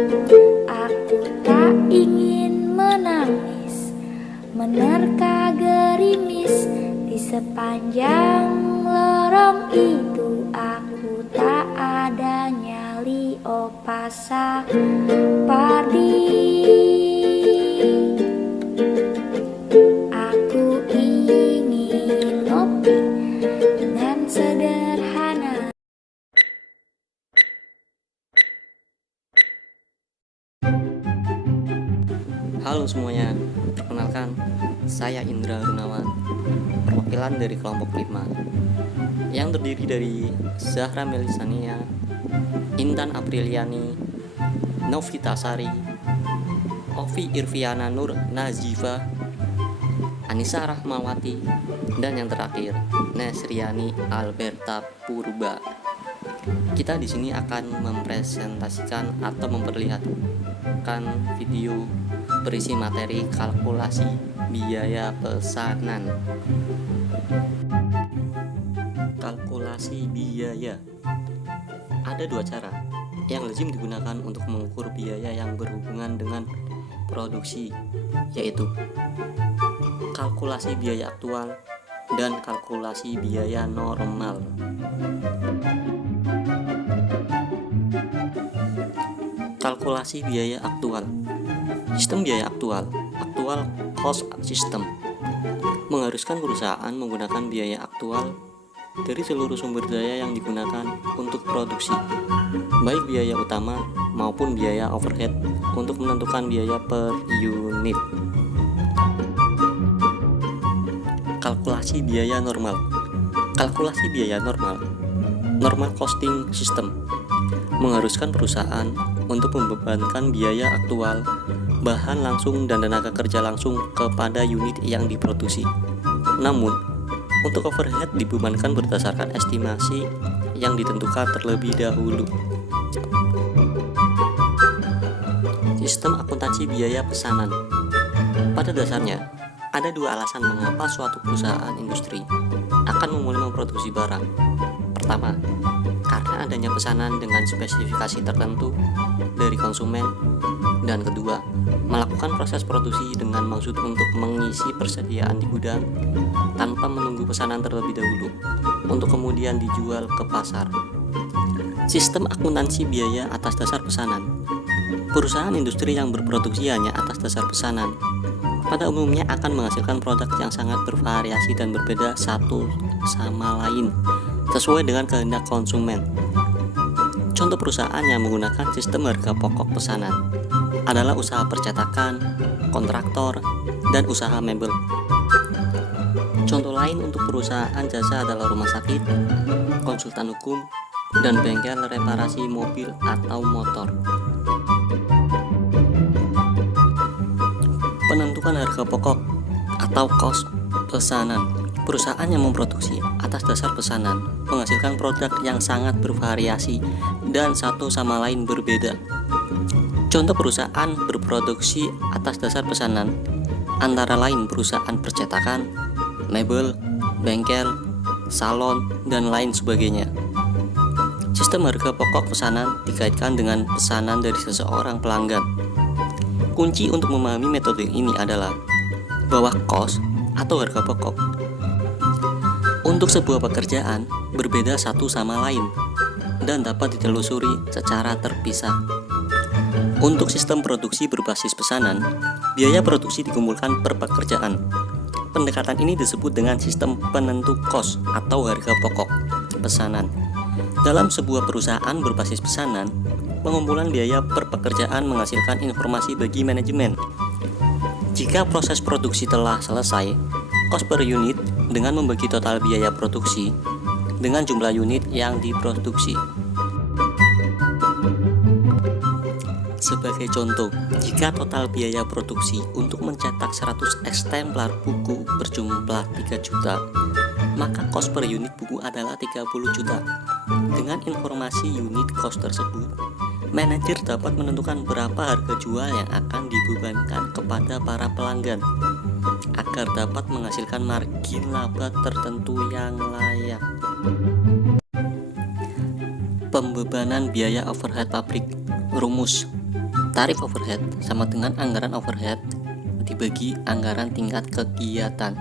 Aku tak ingin menangis, menerka gerimis di sepanjang lorong itu. Aku tak ada nyali, oh pasang padi. Aku ingin ngopi dengan sederhana. Halo semuanya, perkenalkan, saya Indra Runawan, perwakilan dari kelompok 5 yang terdiri dari Zahra Melisania, Intan Apriliani, Novita Sari, Ovi Irviana Nur Nazifa, Anissa Rahmawati, dan yang terakhir Nesriani Alberta Purba. Kita di sini akan mempresentasikan atau memperlihatkan video berisi materi kalkulasi biaya pesanan. Kalkulasi biaya ada dua cara yang lazim digunakan untuk mengukur biaya yang berhubungan dengan produksi, yaitu kalkulasi biaya aktual dan kalkulasi biaya normal. Kalkulasi biaya aktual. Sistem biaya aktual, actual cost system, mengharuskan perusahaan menggunakan biaya aktual dari seluruh sumber daya yang digunakan untuk produksi, baik biaya utama maupun biaya overhead, untuk menentukan biaya per unit. Kalkulasi biaya normal. Kalkulasi biaya normal, normal costing system, mengharuskan perusahaan untuk membebankan biaya aktual, bahan langsung dan tenaga kerja langsung kepada unit yang diproduksi. Namun, untuk overhead dibebankan berdasarkan estimasi yang ditentukan terlebih dahulu. Sistem akuntansi biaya pesanan. Pada dasarnya, ada dua alasan mengapa suatu perusahaan industri akan memulai memproduksi barang. Pertama, karena adanya pesanan dengan spesifikasi tertentu dari konsumen, dan kedua, melakukan proses produksi dengan maksud untuk mengisi persediaan di gudang tanpa menunggu pesanan terlebih dahulu untuk kemudian dijual ke pasar. Sistem akuntansi biaya atas dasar pesanan. Perusahaan industri yang berproduksi hanya atas dasar pesanan pada umumnya akan menghasilkan produk yang sangat bervariasi dan berbeda satu sama lain sesuai dengan kehendak konsumen. Contoh perusahaan yang menggunakan sistem harga pokok pesanan adalah usaha percetakan, kontraktor, dan usaha mebel. Contoh lain untuk perusahaan jasa adalah rumah sakit, konsultan hukum, dan bengkel reparasi mobil atau motor. Penentukan harga pokok atau cost pesanan. Perusahaan yang memproduksi atas dasar pesanan menghasilkan produk yang sangat bervariasi dan satu sama lain berbeda. Contoh perusahaan berproduksi atas dasar pesanan antara lain perusahaan percetakan, mebel, bengkel, salon, dan lain sebagainya. Sistem harga pokok pesanan dikaitkan dengan pesanan dari seseorang pelanggan. Kunci untuk memahami metode ini adalah bahwa cost atau harga pokok untuk sebuah pekerjaan berbeda satu sama lain dan dapat ditelusuri secara terpisah. Untuk sistem produksi berbasis pesanan, biaya produksi dikumpulkan per pekerjaan. Pendekatan ini disebut dengan sistem penentu cost atau harga pokok pesanan. Dalam sebuah perusahaan berbasis pesanan, pengumpulan biaya per pekerjaan menghasilkan informasi bagi manajemen. Jika proses produksi telah selesai, cost per unit dengan membagi total biaya produksi dengan jumlah unit yang diproduksi. Sebagai contoh, jika total biaya produksi untuk mencetak 100 eksemplar buku berjumlah 3 juta, maka cost per unit buku adalah 30 juta. Dengan informasi unit cost tersebut, manajer dapat menentukan berapa harga jual yang akan dibebankan kepada para pelanggan agar dapat menghasilkan margin laba tertentu yang layak. Pembebanan biaya overhead pabrik. Rumus: Tarif overhead sama dengan anggaran overhead dibagi anggaran tingkat kegiatan.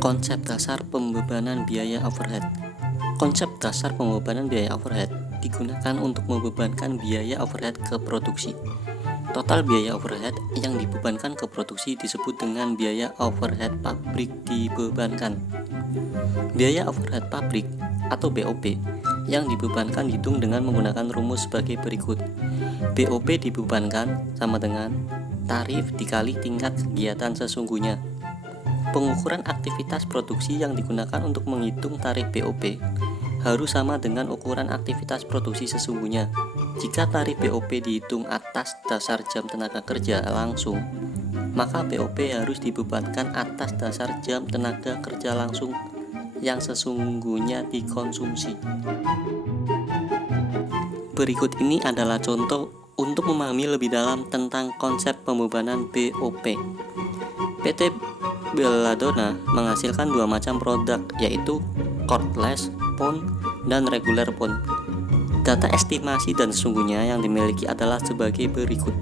Konsep dasar pembebanan biaya overhead. Konsep dasar pembebanan biaya overhead digunakan untuk membebankan biaya overhead ke produksi. Total biaya overhead yang dibebankan ke produksi disebut dengan biaya overhead pabrik dibebankan. Biaya overhead pabrik atau BOP yang dibebankan dihitung dengan menggunakan rumus sebagai berikut. BOP dibebankan sama dengan tarif dikali tingkat kegiatan sesungguhnya. Pengukuran aktivitas produksi yang digunakan untuk menghitung tarif BOP harus sama dengan ukuran aktivitas produksi sesungguhnya. Jika tarif BOP dihitung atas dasar jam tenaga kerja langsung, maka BOP harus dibebankan atas dasar jam tenaga kerja langsung yang sesungguhnya dikonsumsi. Berikut ini adalah contoh untuk memahami lebih dalam tentang konsep pembebanan BOP. PT Belladonna menghasilkan dua macam produk, yaitu cordless phone dan regular phone. Data estimasi dan sesungguhnya yang dimiliki adalah sebagai berikut.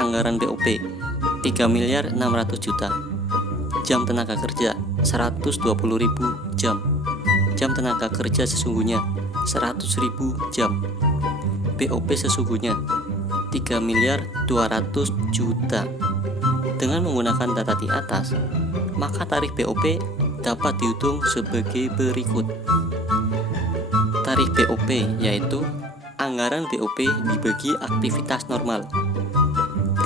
Anggaran BOP 3.600.000.000. Jam tenaga kerja 120.000 jam. Jam tenaga kerja sesungguhnya 100.000 jam. BOP sesungguhnya 3.200.000.000. Dengan menggunakan data di atas, maka tarif BOP dapat dihitung sebagai berikut. Tarif BOP yaitu anggaran BOP dibagi aktivitas normal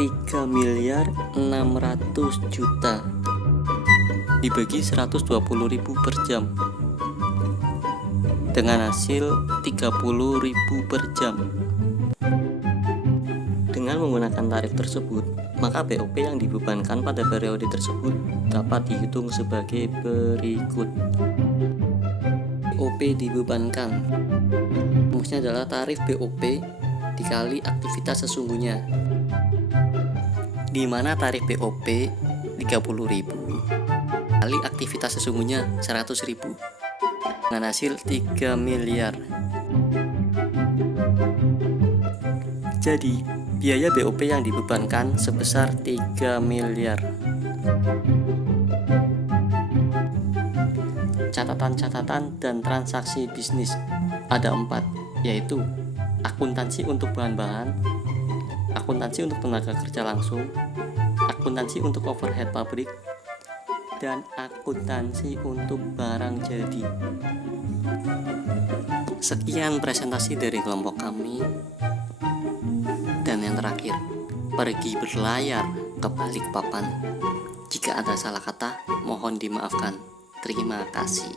3.600.000.000 dibagi 120.000 per jam dengan hasil 30.000 per jam. Dengan menggunakan tarif tersebut, maka BOP yang dibebankan pada periode tersebut dapat dihitung sebagai berikut. BOP dibebankan, rumusnya adalah tarif BOP dikali aktivitas sesungguhnya, di mana tarif BOP 30.000 kali aktivitas sesungguhnya 100.000 dengan hasil 3 miliar. Jadi, biaya BOP yang dibebankan sebesar 3 miliar. Catatan-catatan dan transaksi bisnis ada 4, yaitu akuntansi untuk bahan-bahan, akuntansi untuk tenaga kerja langsung, akuntansi untuk overhead pabrik, dan akuntansi untuk barang jadi. Sekian presentasi dari kelompok kami. Dan yang terakhir, pergi berlayar ke Balikpapan. Jika ada salah kata, mohon dimaafkan. Terima kasih.